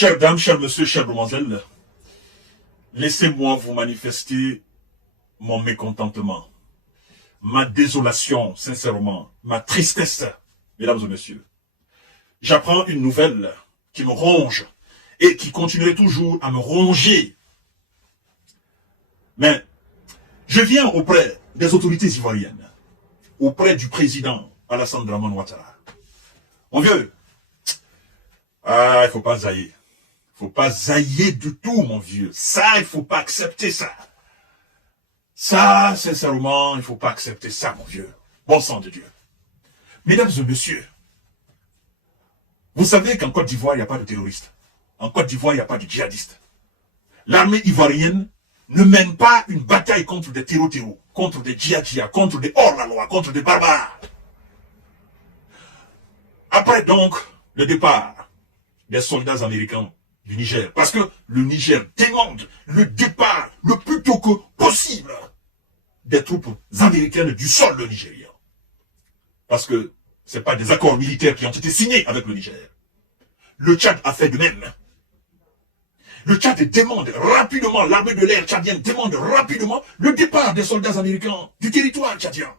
Chères dames, chers messieurs, chères demoiselles, laissez-moi vous manifester mon mécontentement, ma désolation, sincèrement, ma tristesse, mesdames et messieurs. J'apprends une nouvelle qui me ronge et qui continuerait toujours à me ronger. Mais je viens auprès des autorités ivoiriennes, auprès du président Alassane Dramane Ouattara. Mon vieux, il faut pas zailler. Il faut pas zailler du tout, mon vieux. Ça, il faut pas accepter ça. Ça, sincèrement, il faut pas accepter ça, mon vieux. Bon sang de Dieu. Mesdames et messieurs, vous savez qu'en Côte d'Ivoire, il n'y a pas de terroristes. En Côte d'Ivoire, il n'y a pas de djihadistes. L'armée ivoirienne ne mène pas une bataille contre des terroristes, contre des djihadistes, contre des hors-la-loi, contre des barbares. Après donc le départ des soldats américains du Niger, parce que le Niger demande le départ le plus tôt que possible des troupes américaines du sol de Nigeria. Parce que ce n'est pas des accords militaires qui ont été signés avec le Niger. Le Tchad a fait de même. Le Tchad demande rapidement, l'armée de l'air tchadienne demande rapidement le départ des soldats américains du territoire tchadien.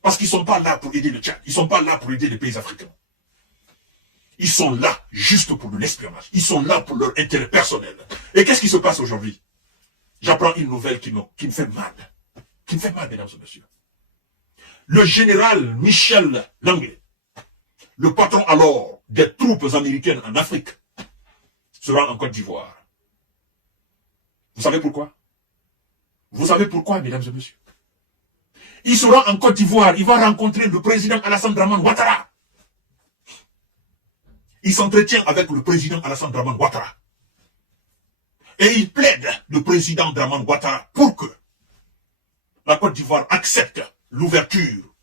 Parce qu'ils ne sont pas là pour aider le Tchad, ils ne sont pas là pour aider les pays africains. Ils sont là juste pour de l'espionnage. Ils sont là pour leur intérêt personnel. Et qu'est-ce qui se passe aujourd'hui? J'apprends une nouvelle qui me fait mal. Qui me fait mal, mesdames et messieurs. Le général Michel Langley, le patron alors des troupes américaines en Afrique, sera en Côte d'Ivoire. Vous savez pourquoi? Vous savez pourquoi, mesdames et messieurs? Il sera en Côte d'Ivoire, il va rencontrer le président Alassane Dramane Ouattara. Il s'entretient avec le président Alassane Dramane Ouattara. Et il plaide le président Dramane Ouattara pour que la Côte d'Ivoire accepte l'ouverture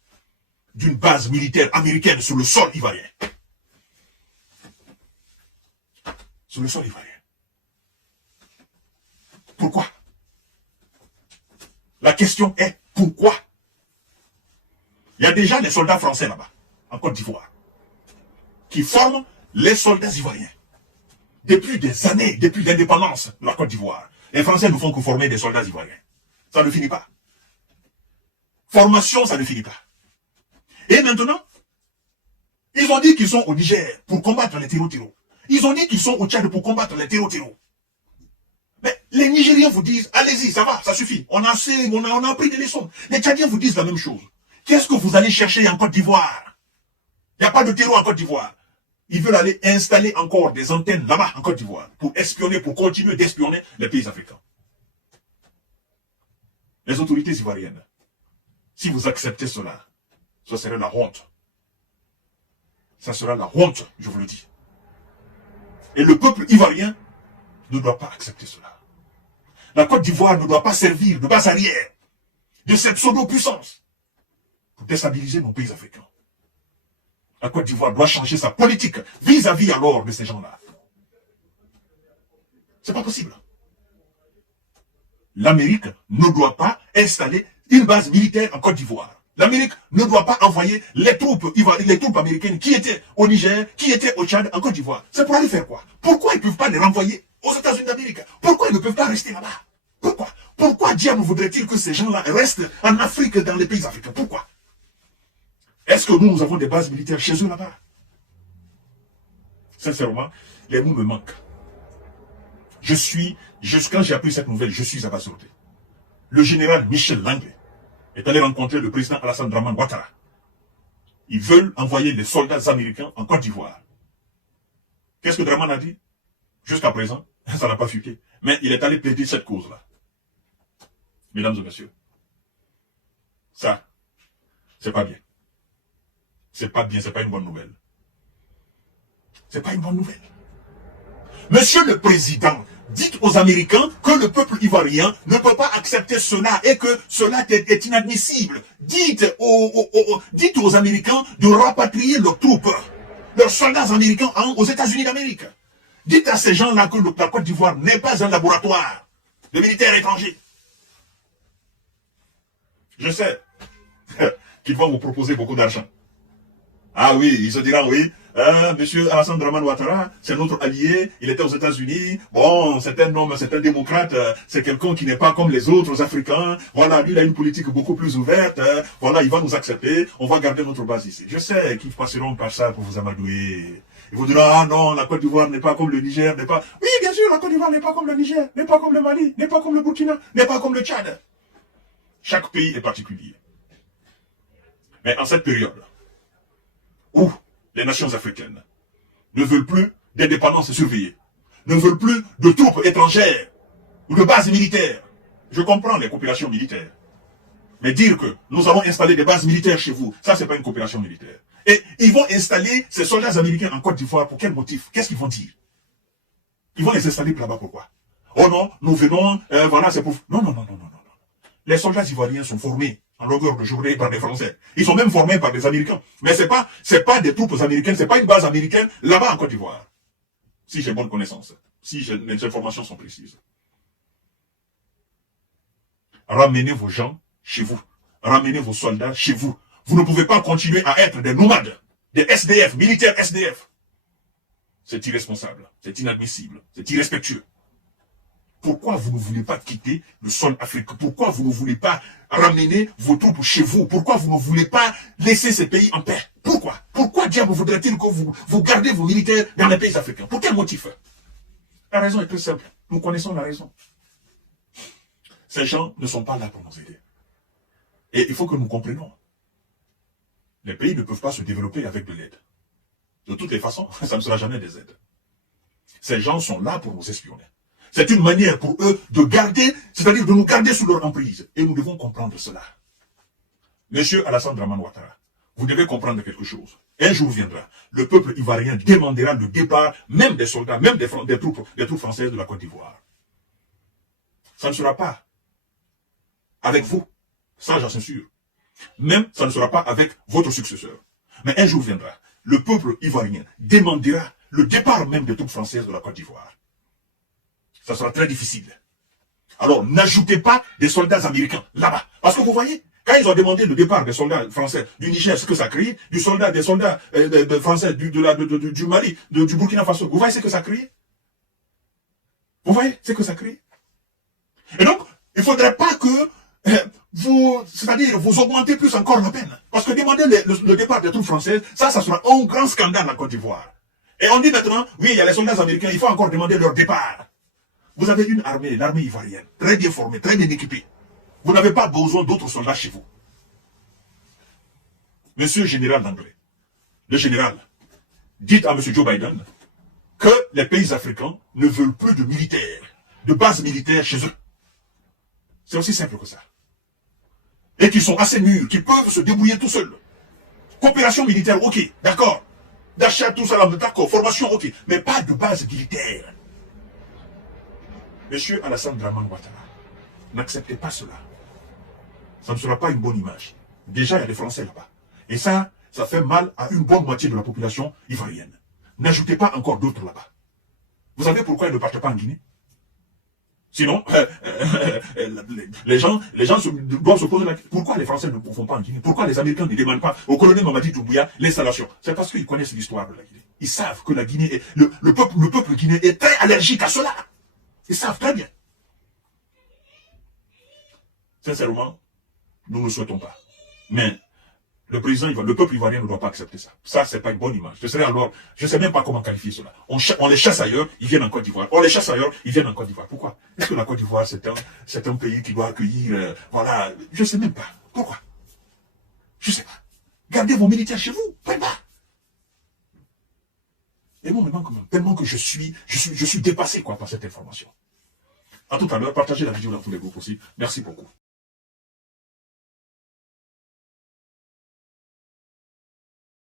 d'une base militaire américaine sur le sol ivoirien. Sur le sol ivoirien. Pourquoi? La question est pourquoi? Il y a déjà des soldats français là-bas, en Côte d'Ivoire, qui forment les soldats ivoiriens. Depuis des années, depuis l'indépendance de la Côte d'Ivoire, les Français ne font que former des soldats ivoiriens. Ça ne finit pas. Formation, ça ne finit pas. Et maintenant, ils ont dit qu'ils sont au Niger pour combattre les terroristes. Ils ont dit qu'ils sont au Tchad pour combattre les terroristes. Mais les Nigériens vous disent, allez-y, ça va, ça suffit. On a appris des leçons. Les Tchadiens vous disent la même chose. Qu'est-ce que vous allez chercher en Côte d'Ivoire? Il n'y a pas de terreau en Côte d'Ivoire. Ils veulent aller installer encore des antennes là-bas en Côte d'Ivoire pour espionner, pour continuer d'espionner les pays africains. Les autorités ivoiriennes, si vous acceptez cela, ça serait la honte. Ça sera la honte, je vous le dis. Et le peuple ivoirien ne doit pas accepter cela. La Côte d'Ivoire ne doit pas servir de base arrière de cette pseudo-puissance pour déstabiliser nos pays africains. La Côte d'Ivoire doit changer sa politique vis-à-vis alors de ces gens-là. C'est pas possible. L'Amérique ne doit pas installer une base militaire en Côte d'Ivoire. L'Amérique ne doit pas envoyer les troupes américaines qui étaient au Niger, qui étaient au Tchad, en Côte d'Ivoire. C'est pour aller faire quoi? Pourquoi ils ne peuvent pas les renvoyer aux États-Unis d'Amérique? Pourquoi ils ne peuvent pas rester là-bas? Pourquoi? Pourquoi diable voudrait-il que ces gens-là restent en Afrique, dans les pays africains? Pourquoi? Est-ce que nous avons des bases militaires chez eux là-bas? Sincèrement, les mots me manquent. Quand j'ai appris cette nouvelle, je suis abasourdi. Le général Michel Langley est allé rencontrer le président Alassane Dramane Ouattara. Ils veulent envoyer des soldats américains en Côte d'Ivoire. Qu'est-ce que Dramane a dit? Jusqu'à présent, ça n'a pas fuité. Mais il est allé plaider cette cause-là. Mesdames et messieurs, ça, c'est pas bien. C'est pas bien, c'est pas une bonne nouvelle. C'est pas une bonne nouvelle. Monsieur le Président, dites aux Américains que le peuple ivoirien ne peut pas accepter cela et que cela est inadmissible. Dites aux Américains de rapatrier leurs troupes, leurs soldats américains aux États-Unis d'Amérique. Dites à ces gens-là que la Côte d'Ivoire n'est pas un laboratoire de militaires étrangers. Je sais qu'ils vont vous proposer beaucoup d'argent. Ah oui, ils se diront, oui, monsieur Alassane Draman Ouattara, c'est notre allié, il était aux États-Unis, bon, c'est un homme, c'est un démocrate, c'est quelqu'un qui n'est pas comme les autres Africains, voilà, lui, il a une politique beaucoup plus ouverte, voilà, il va nous accepter, on va garder notre base ici. Je sais qu'ils passeront par ça pour vous amadouer. Ils vous diront, ah non, la Côte d'Ivoire n'est pas comme le Niger, n'est pas... Oui, bien sûr, la Côte d'Ivoire n'est pas comme le Niger, n'est pas comme le Mali, n'est pas comme le Burkina, n'est pas comme le Tchad. Chaque pays est particulier. Mais en cette période où les nations africaines ne veulent plus d'indépendance surveillée, ne veulent plus de troupes étrangères ou de bases militaires. Je comprends les coopérations militaires. Mais dire que nous allons installer des bases militaires chez vous, ça c'est pas une coopération militaire. Et ils vont installer ces soldats américains en Côte d'Ivoire pour quel motif? Qu'est-ce qu'ils vont dire? Ils vont les installer là-bas pourquoi? Oh non, nous venons, voilà, c'est pour... Non, non, non, non, non, non. Les soldats ivoiriens sont formés en longueur de journée par des Français. Ils sont même formés par des Américains. Mais c'est pas des troupes américaines, c'est pas une base américaine là-bas en Côte d'Ivoire. Si j'ai bonne connaissance, si mes informations sont précises. Ramenez vos gens chez vous. Ramenez vos soldats chez vous. Vous ne pouvez pas continuer à être des nomades, des SDF, militaires SDF. C'est irresponsable, c'est inadmissible, c'est irrespectueux. Pourquoi vous ne voulez pas quitter le sol africain? Pourquoi vous ne voulez pas ramener vos troupes chez vous? Pourquoi vous ne voulez pas laisser ces pays en paix? Pourquoi? Pourquoi diable voudrait-il que vous gardez vos militaires dans les pays africains? Pour quel motif? La raison est très simple. Nous connaissons la raison. Ces gens ne sont pas là pour nous aider. Et il faut que nous comprenions. Les pays ne peuvent pas se développer avec de l'aide. De toutes les façons, ça ne sera jamais des aides. Ces gens sont là pour nous espionner. C'est une manière pour eux de garder, c'est-à-dire de nous garder sous leur emprise. Et nous devons comprendre cela. Monsieur Alassane Draman Ouattara, vous devez comprendre quelque chose. Un jour viendra, le peuple ivoirien demandera le départ même des soldats, même des troupes françaises de la Côte d'Ivoire. Ça ne sera pas avec vous, ça j'en suis sûr. Même ça ne sera pas avec votre successeur. Mais un jour viendra, le peuple ivoirien demandera le départ même des troupes françaises de la Côte d'Ivoire. Ça sera très difficile. Alors, n'ajoutez pas des soldats américains là-bas. Parce que vous voyez, quand ils ont demandé le départ des soldats français du Niger, ce que ça crée, des soldats français du Mali, du Burkina Faso, vous voyez ce que ça crée? Vous voyez ce que ça crée? Et donc, il ne faudrait pas que vous augmentez plus encore la peine. Parce que demander le départ des troupes françaises, ça sera un grand scandale en Côte d'Ivoire. Et on dit maintenant, oui, il y a les soldats américains, il faut encore demander leur départ. Vous avez une armée, l'armée ivoirienne, très bien formée, très bien équipée. Vous n'avez pas besoin d'autres soldats chez vous. Monsieur le général d'Anglais, le général, dites à monsieur Joe Biden que les pays africains ne veulent plus de militaires, de bases militaires chez eux. C'est aussi simple que ça. Et qu'ils sont assez mûrs, qu'ils peuvent se débrouiller tout seuls. Coopération militaire, ok, d'accord. D'achat, tout ça, d'accord. Formation, ok. Mais pas de base militaire. Monsieur Alassane Draman Ouattara, n'acceptez pas cela. Ça ne sera pas une bonne image. Déjà, il y a des Français là-bas. Et ça fait mal à une bonne moitié de la population ivoirienne. N'ajoutez pas encore d'autres là-bas. Vous savez pourquoi ils ne partent pas en Guinée? Sinon, les gens doivent se poser la question. Pourquoi les Français ne font pas en Guinée? Pourquoi les Américains ne demandent pas au colonel Mamadi Doumbouya l'installation? C'est parce qu'ils connaissent l'histoire de la Guinée. Ils savent que la Guinée, le peuple guinéen est très allergique à cela. Ils savent très bien. Sincèrement, nous ne le souhaitons pas. Mais le peuple ivoirien ne doit pas accepter ça. Ça, c'est pas une bonne image. Je ne sais même pas comment qualifier cela. On les chasse ailleurs, ils viennent en Côte d'Ivoire. On les chasse ailleurs, ils viennent en Côte d'Ivoire. Pourquoi? Est-ce que la Côte d'Ivoire, c'est un pays qui doit accueillir, voilà, je ne sais même pas. Pourquoi? Je ne sais pas. Gardez vos militaires chez vous, pas. Et moi, maintenant, tellement que je suis dépassé, par cette information. À tout à l'heure, partagez la vidéo dans tous les groupes aussi. Merci beaucoup.